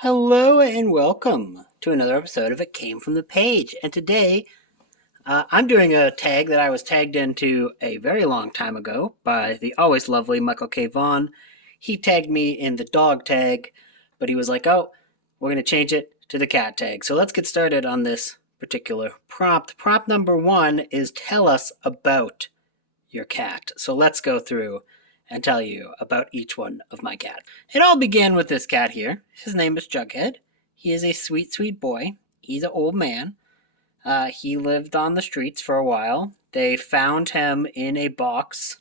Hello and welcome to another episode of It Came From the Page. And today I'm doing a tag that I was tagged into a very long time ago by the always lovely Michael K. Vaughn. He tagged me in the dog tag, but he was like, oh, we're going to change it to the cat tag. So let's get started on this particular prompt. Prompt number one is tell us about your cat. So let's go through and tell you about each one of my cats. It all began with this cat here. His name is Jughead. He is a sweet, sweet boy. He's an old man. He lived on the streets for a while. They found him in a box,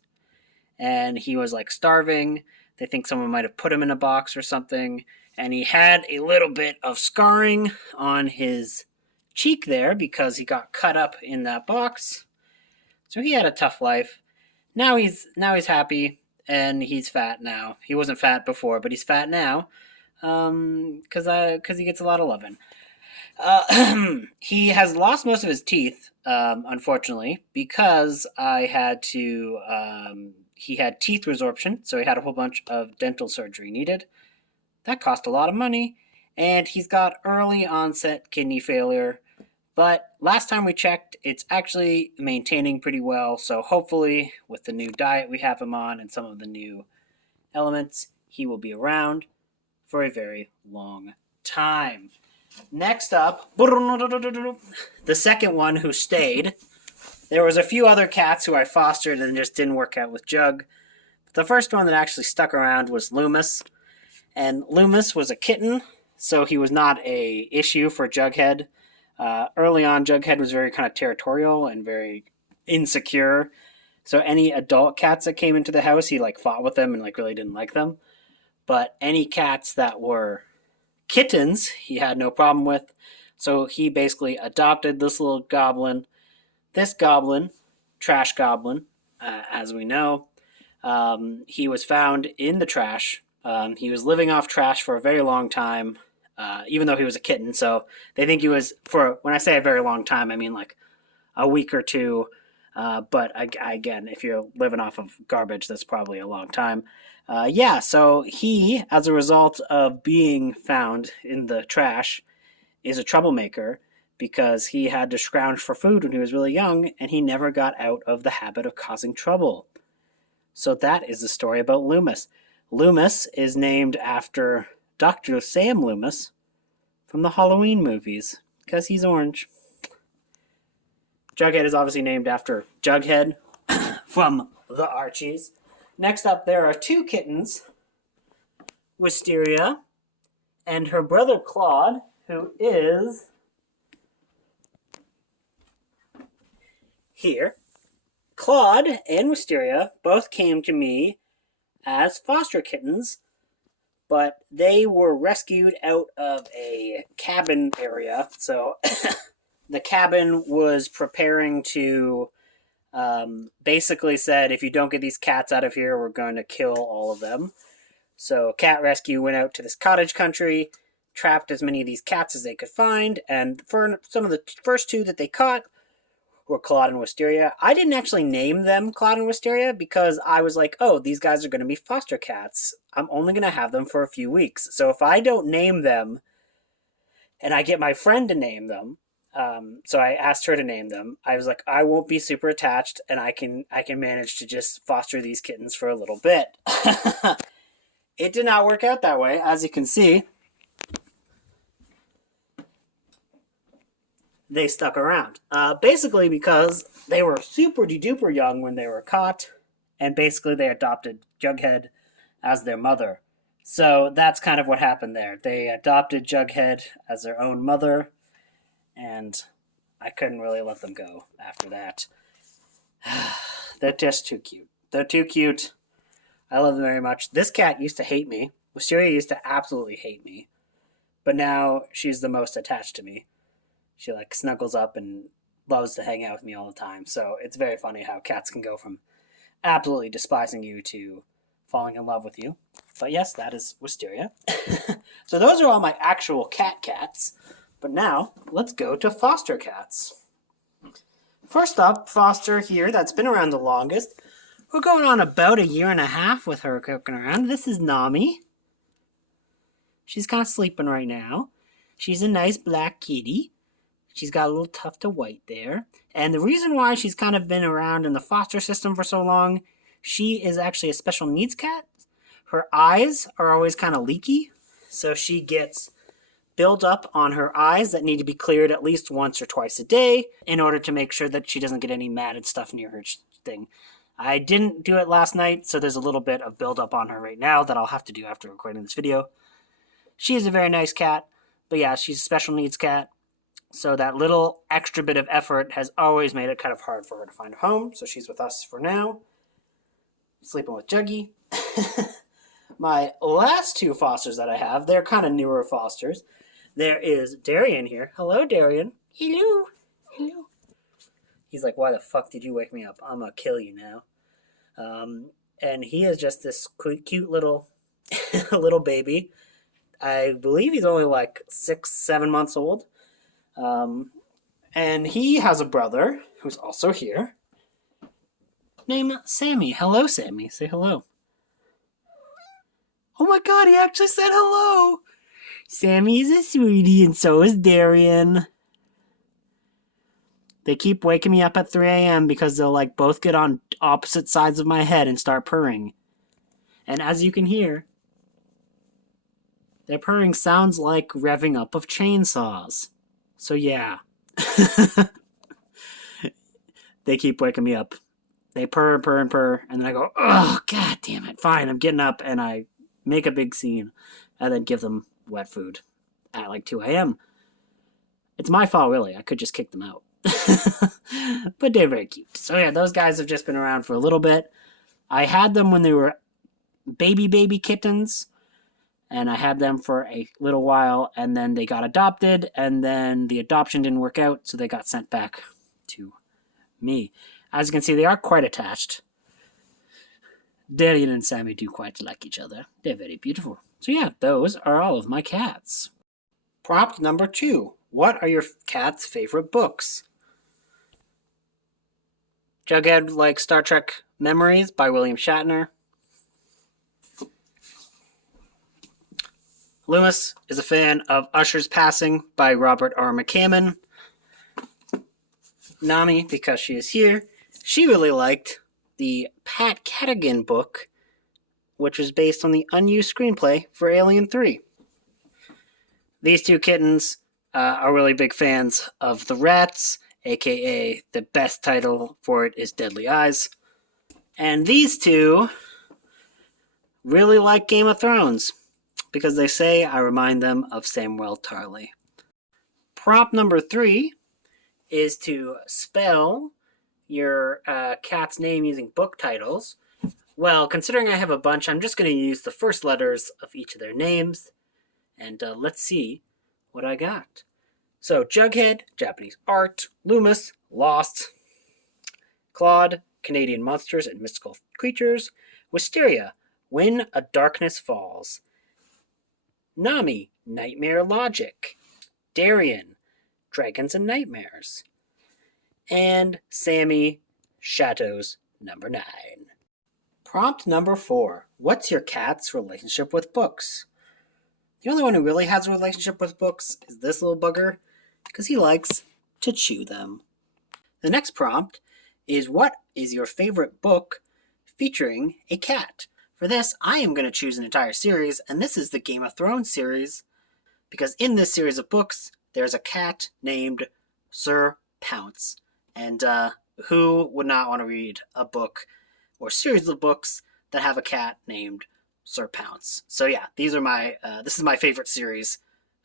and he was like starving. They think someone might have put him in a box or something, and he had a little bit of scarring on his cheek there because he got cut up in that box. So he had a tough life. Now he's happy and he's fat now. He wasn't fat before, but he's fat now because he gets a lot of loving. He has lost most of his teeth, unfortunately, because I had to. He had teeth resorption, so he had a whole bunch of dental surgery needed. That cost a lot of money, and he's got early onset kidney failure. But last time we checked, it's actually maintaining pretty well. So hopefully, with the new diet we have him on and some of the new elements, he will be around for a very long time. Next up, the second one who stayed. There was a few other cats who I fostered and just didn't work out with Jug. The first one that actually stuck around was Loomis. And Loomis was a kitten, so he was not a issue for Jughead. Early on, Jughead was very kind of territorial and very insecure. So any adult cats that came into the house, he like fought with them and like really didn't like them. But any cats that were kittens, he had no problem with. So he basically adopted this little goblin. This goblin, trash goblin, as we know, he was found in the trash. He was living off trash for a very long time. Even though he was a kitten. So they think he was, for when I say a very long time, I mean like a week or two. But again, if you're living off of garbage, that's probably a long time. So he, as a result of being found in the trash, is a troublemaker because he had to scrounge for food when he was really young and he never got out of the habit of causing trouble. So that is the story about Loomis. Loomis is named after Dr. Sam Loomis from the Halloween movies, because he's orange. Jughead is obviously named after Jughead from the Archies. Next up, there are two kittens, Wisteria and her brother Claude, who is here. Claude and Wisteria both came to me as foster kittens, but they were rescued out of a cabin area. So the cabin was preparing to basically said, if you don't get these cats out of here, we're going to kill all of them. So Cat Rescue went out to this cottage country, trapped as many of these cats as they could find, and for some of the first two that they caught were Claude and Wisteria. I didn't actually name them Claude and Wisteria because I was like, oh, these guys are going to be foster cats. I'm only going to have them for a few weeks. So if I don't name them and I get my friend to name them, so I asked her to name them. I was like, I won't be super attached and I can manage to just foster these kittens for a little bit. It did not work out that way, as you can see. They stuck around. Basically because they were super duper young when they were caught, and basically they adopted Jughead as their mother. So that's kind of what happened there. They adopted Jughead as their own mother, and I couldn't really let them go after that. They're just too cute. They're too cute. I love them very much. This cat used to hate me. Wisteria used to absolutely hate me. But now she's the most attached to me. She like snuggles up and loves to hang out with me all the time. So it's very funny how cats can go from absolutely despising you to falling in love with you. But yes, that is Wisteria. So those are all my actual cats. But now, let's go to foster cats. First up, foster here, that's been around the longest. We're going on about a year and a half with her cooking around. This is Nami. She's kind of sleeping right now. She's a nice black kitty. She's got a little tuft of white there. And the reason why she's kind of been around in the foster system for so long, she is actually a special needs cat. Her eyes are always kind of leaky, so she gets build up on her eyes that need to be cleared at least once or twice a day in order to make sure that she doesn't get any matted stuff near her thing. I didn't do it last night, so there's a little bit of build up on her right now that I'll have to do after recording this video. She is a very nice cat, but yeah, she's a special needs cat. So that little extra bit of effort has always made it kind of hard for her to find a home. So she's with us for now, sleeping with Juggy. My last two fosters that I have, they're kind of newer fosters. There is Darian here. Hello, Darian. Hello. Hello. He's like, why the fuck did you wake me up? I'm going to kill you now. And he is just this cute little little baby. I believe he's only like 6-7 months old. And he has a brother who's also here named Sammy. Hello, Sammy. Say hello. Oh my god, he actually said hello. Sammy is a sweetie, and so is Darian. They keep waking me up at 3 a.m. because they'll like both get on opposite sides of my head and start purring. And as you can hear, their purring sounds like revving up of chainsaws. So yeah. They keep waking me up. They purr and purr and purr, and then I go, oh, god damn it, fine, I'm getting up, and I make a big scene, and then give them wet food at like 2 a.m. It's my fault, really. I could just kick them out. But they're very cute. So yeah, those guys have just been around for a little bit. I had them when they were baby kittens, and I had them for a little while, and then they got adopted, and then the adoption didn't work out, so they got sent back to me. As you can see, they are quite attached. Darian and Sammy do quite like each other. They're very beautiful. So yeah, those are all of my cats. Prompt number 2. What are your cat's favorite books? Jughead likes Star Trek Memories by William Shatner. Loomis is a fan of Usher's Passing by Robert R. McCammon. Nami, because she is here, she really liked the Pat Cadigan book, which was based on the unused screenplay for Alien 3. These two kittens are really big fans of The Rats, aka the best title for it is Deadly Eyes. And these two really like Game of Thrones, because they say I remind them of Samwell Tarly. Prompt number 3 is to spell your cat's name using book titles. Well, considering I have a bunch, I'm just going to use the first letters of each of their names. And let's see what I got. So, Jughead, Japanese art. Loomis, Lost. Claude, Canadian monsters and mystical creatures. Wisteria, When a Darkness Falls. Nami, Nightmare Logic. Darian, Dragons and Nightmares. And Sammy, Shadows number 9. Prompt number 4. What's your cat's relationship with books? The only one who really has a relationship with books is this little bugger, because he likes to chew them. The next prompt is, what is your favorite book featuring a cat? For this, I am going to choose an entire series, and this is the Game of Thrones series, because in this series of books, there's a cat named Sir Pounce. And who would not want to read a book or series of books that have a cat named Sir Pounce? So yeah, these are my this is my favorite series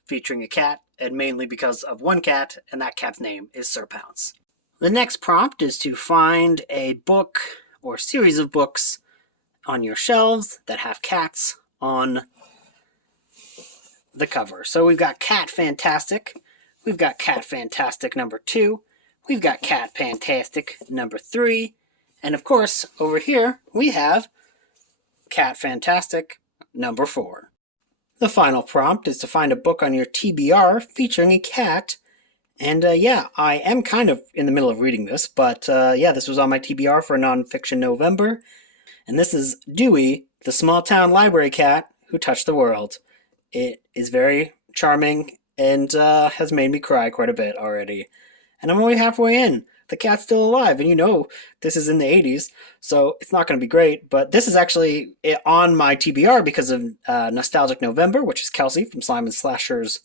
featuring a cat, and mainly because of one cat, and that cat's name is Sir Pounce. The next prompt is to find a book or series of books on your shelves that have cats on the cover. So we've got Cat Fantastic, we've got Cat Fantastic number 2, we've got Cat Fantastic number 3, and of course, over here, we have Cat Fantastic number 4. The final prompt is to find a book on your TBR featuring a cat. And yeah, I am kind of in the middle of reading this, but yeah, this was on my TBR for Nonfiction November. And this is Dewey, the small town library cat who touched the world. It is very charming and has made me cry quite a bit already. And I'm only halfway in. The cat's still alive, and this is in the 80s, so it's not going to be great. But this is actually on my TBR because of Nostalgic November, which is Kelsey from Simon Slasher's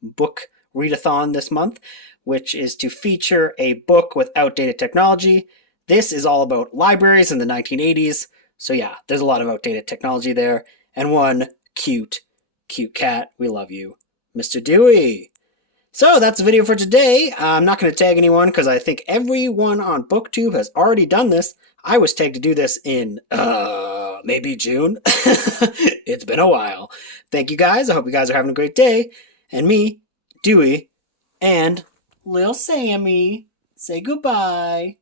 book readathon this month, which is to feature a book with outdated technology. This is all about libraries in the 1980s, so yeah, there's a lot of outdated technology there, and one cute, cute cat. We love you, Mr. Dewey. So that's the video for today. I'm not going to tag anyone because I think everyone on BookTube has already done this. I was tagged to do this in maybe June. It's been a while. Thank you guys. I hope you guys are having a great day. And me, Dewey, and Lil Sammy say goodbye.